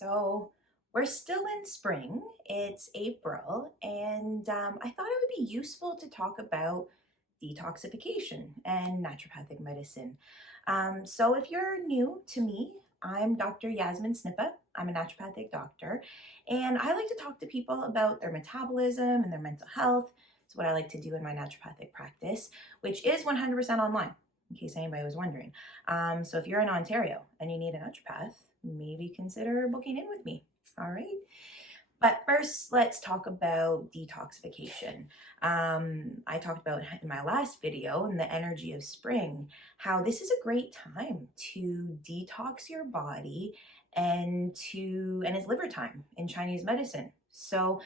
So we're still in spring. It's April, and I thought it would be useful to talk about detoxification and naturopathic medicine. So if you're new to me, I'm Dr. Yasmin Snippa. I'm a naturopathic doctor, and I like to talk to people about their metabolism and their mental health. It's what I like to do in my naturopathic practice, which is 100% online, in case anybody was wondering. So if you're in Ontario and you need a naturopath, maybe consider booking in with me. All right. But first, let's talk about detoxification. I talked about in my last video in the energy of spring, how this is a great time to detox your body and it's liver time in Chinese medicine. So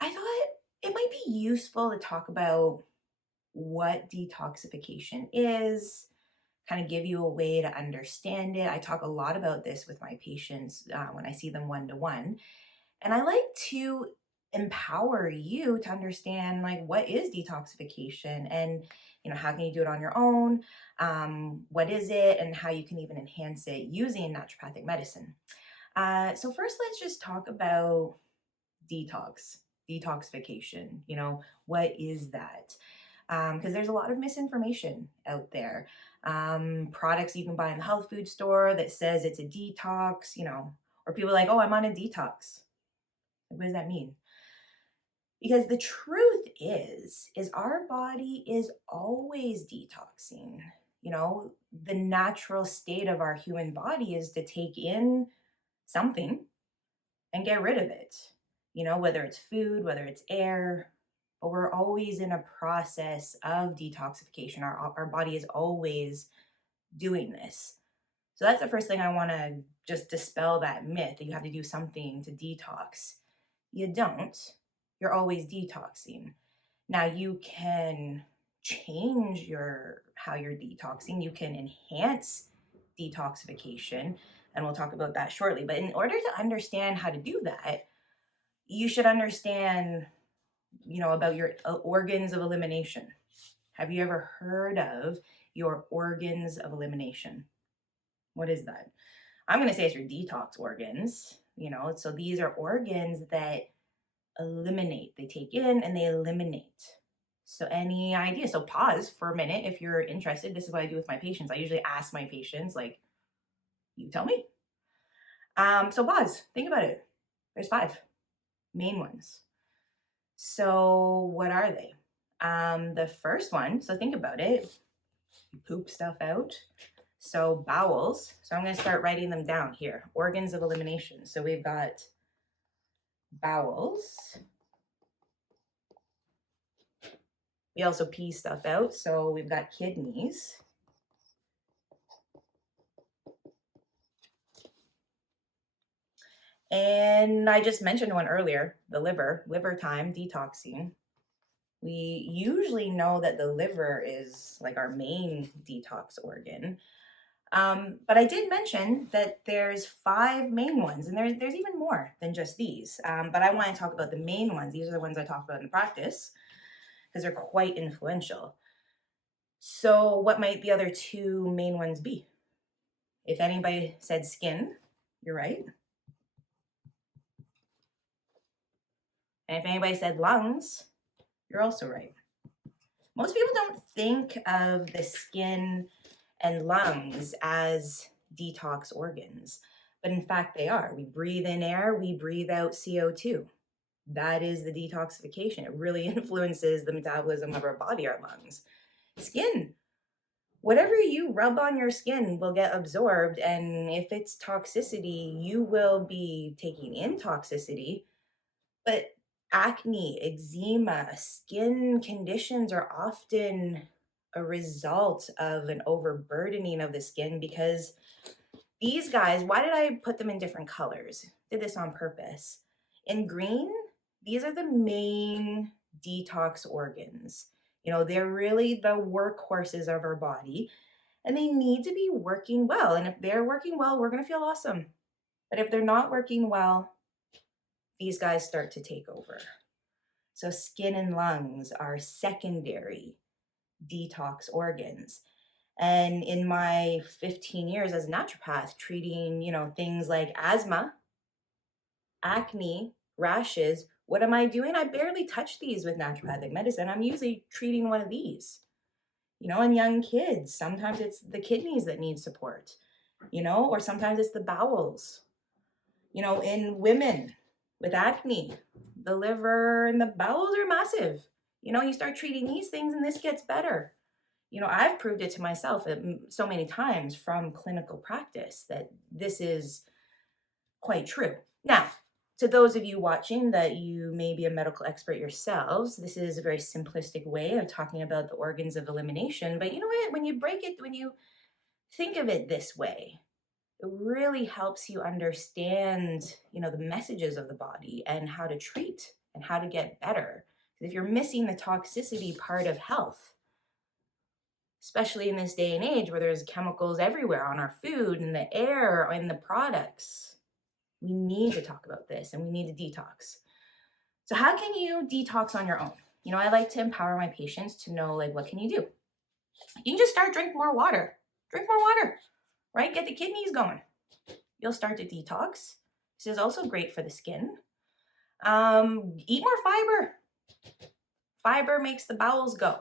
I thought it might be useful to talk about what detoxification is, kind of give you a way to understand it. I talk a lot about this with my patients when I see them one to one. And I like to empower you to understand like what is detoxification and how can you do it on your own, what is it, and how you can even enhance it using naturopathic medicine. So first let's just talk about detoxification. What is that? Because there's a lot of misinformation out there. Products you can buy in the health food store that says it's a detox, or people are like, oh, I'm on a detox. What does that mean? Because the truth is our body is always detoxing. The natural state of our human body is to take in something and get rid of it, whether it's food, whether it's air, but we're always in a process of detoxification. Our body is always doing this. So that's the first thing I want to just dispel that myth that you have to do something to detox. You don't. You're always detoxing. Now you can change how you're detoxing. You can enhance detoxification, and we'll talk about that shortly. But in order to understand how to do that, you should understand, about your organs of elimination. Have you ever heard of your organs of elimination? What is that? I'm going to say it's your detox organs, so these are organs that eliminate. They take in and they eliminate. So any idea? So pause for a minute if you're interested. This is what I do with my patients. I usually ask my patients, like, you tell me. So pause. Think about it. There's 5 main ones. So what are they? The first one, so think about it. You poop stuff out. So bowels. So I'm going to start writing them down here. Organs of elimination. So we've got bowels. We also pee stuff out. So we've got kidneys. And I just mentioned one earlier, the liver time, detoxing. We usually know that the liver is like our main detox organ. But I did mention that there's 5 main ones, and there's even more than just these. But I want to talk about the main ones. These are the ones I talk about in practice because they're quite influential. So what might the other 2 main ones be? If anybody said skin, you're right. And if anybody said lungs, you're also right. Most people don't think of the skin and lungs as detox organs, but in fact they are. We breathe in air, we breathe out CO2. That is the detoxification. It really influences the metabolism of our body, our lungs. Skin. Whatever you rub on your skin will get absorbed, and if it's toxicity, you will be taking in toxicity. But acne, eczema, skin conditions are often a result of an overburdening of the skin because these guys, why did I put them in different colors? Did this on purpose. In green, these are the main detox organs. They're really the workhorses of our body, and they need to be working well. And if they're working well, we're going to feel awesome. But if they're not working well, these guys start to take over. So skin and lungs are secondary detox organs. And in my 15 years as a naturopath treating, things like asthma, acne, rashes. What am I doing? I barely touch these with naturopathic medicine. I'm usually treating one of these. In young kids, sometimes it's the kidneys that need support, or sometimes it's the bowels. In women with acne, the liver and the bowels are massive. You start treating these things and this gets better. I've proved it to myself so many times from clinical practice that this is quite true. Now, to those of you watching that you may be a medical expert yourselves, this is a very simplistic way of talking about the organs of elimination. But you know what? When you break it, when you think of it this way, it really helps you understand, the messages of the body and how to treat and how to get better. If you're missing the toxicity part of health, especially in this day and age where there's chemicals everywhere on our food and the air and the products, we need to talk about this and we need to detox. So how can you detox on your own? I like to empower my patients to know, what can you do? You can just start drinking more water. Drink more water, right? Get the kidneys going. You'll start to detox. This is also great for the skin. Eat more fiber. Fiber makes the bowels go.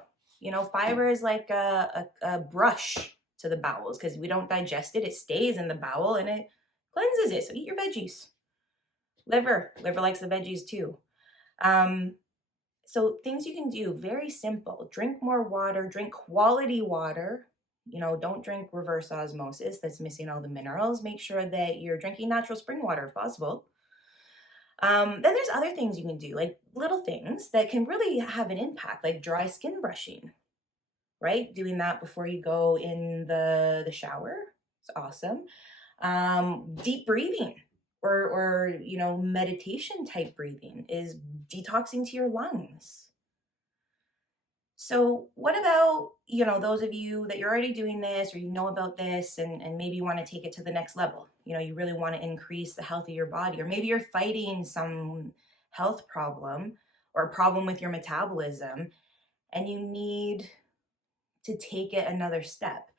Fiber is like a brush to the bowels because we don't digest it. It stays in the bowel and it cleanses it. So eat your veggies. Liver likes the veggies too. So things you can do, very simple. Drink more water, drink quality water. Don't drink reverse osmosis that's missing all the minerals. Make sure that you're drinking natural spring water if possible. Then there's other things you can do, like little things that can really have an impact, like dry skin brushing, right? Doing that before you go in the shower. It's awesome. Deep breathing or meditation type breathing is detoxing to your lungs. So what about, those of you that you're already doing this or you know about this and maybe you want to take it to the next level? You really want to increase the health of your body, or maybe you're fighting some health problem or a problem with your metabolism and you need to take it another step.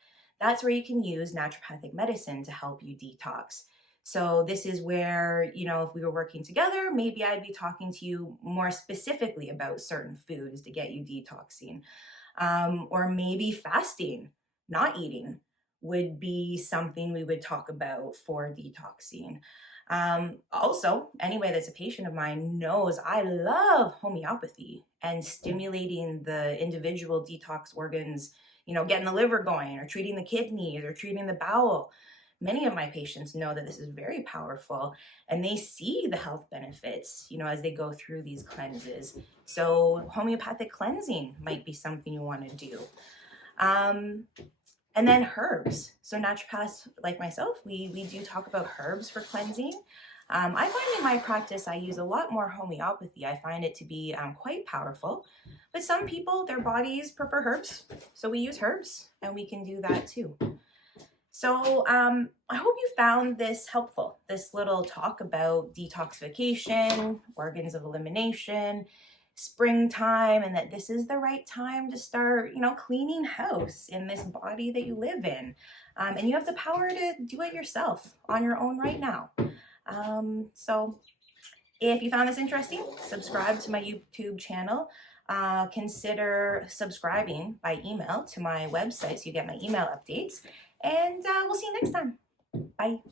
That's where you can use naturopathic medicine to help you detox. So this is where, if we were working together, maybe I'd be talking to you more specifically about certain foods to get you detoxing. Or maybe fasting, not eating, would be something we would talk about for detoxing. Also, anybody that's a patient of mine knows I love homeopathy and stimulating the individual detox organs, getting the liver going or treating the kidneys or treating the bowel. Many of my patients know that this is very powerful and they see the health benefits, as they go through these cleanses. So homeopathic cleansing might be something you want to do. And then herbs. So naturopaths like myself, we do talk about herbs for cleansing. I find in my practice, I use a lot more homeopathy. I find it to be quite powerful. But some people, their bodies prefer herbs. So we use herbs and we can do that too. So I hope you found this helpful, this little talk about detoxification, organs of elimination, springtime, and that this is the right time to start, cleaning house in this body that you live in. And you have the power to do it yourself on your own right now. So if you found this interesting, subscribe to my YouTube channel. Consider subscribing by email to my website so you get my email updates. And we'll see you next time. Bye.